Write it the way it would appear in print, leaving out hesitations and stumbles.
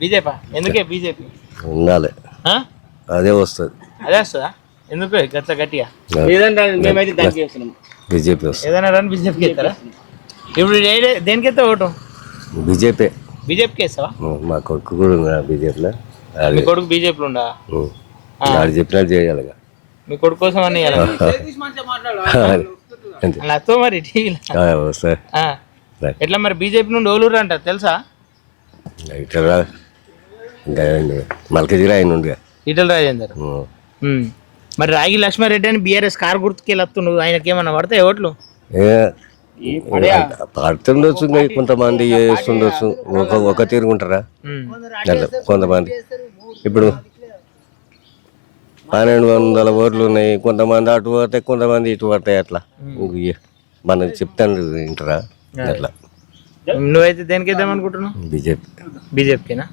BJP ఎందుకే BJP ఉండాలి, అదే వస్తుంది. అదే వస్తుందా? ఎందుకు గట్ల గట్టిగా మేమైతే దానికి చేస్తున్నాం. బీజేపీ వస్తుంది. ఏదైనా రాని బీజేపీకి ఇస్తారా? ఇప్పుడు దేనికి ఎత్తా ఓటు? బీజేపీ. బీజేపీకి వేస్తావా? మా కొడుకు కూడా ఉన్నా బీజేపీలో. మీ కొడుకు బీజేపీలో ఉండా? వాడు చెప్పినట్టు చేయాలి. మీ కొడుకు కోసం అన్ని అత్తో మరి టీవీలో వస్తాయి. ఎట్లా మరి బీజేపీ నుండి ఓలూరు అంటారు తెలుసా? ఇక్కడ మల్కజిరా ఆయన ఉండే ఈటల రాజేందర్. మరి రాగి లక్ష్మారెడ్డి అని బీఆర్ఎస్ కారు గుర్తుకెళ్ళి వస్తుండు, ఆయనకి ఏమన్నా పడతాయి ఓట్లు? పడుతుండొచ్చు, ఇంకా కొంతమంది చేస్తుండొచ్చు. ఒక తిరుగుంటారా అట్లా కొంతమంది. ఇప్పుడు 1200 ఓట్లు ఉన్నాయి, కొంతమంది అటు పోతే కొంతమంది ఇటు పడతాయి. అట్లా మనం చెప్తాను వింటారా అట్లా. నువ్వైతే దేనికి వేద్దాం అనుకుంటున్నావు? బీజేపీ. బీజేపీనా?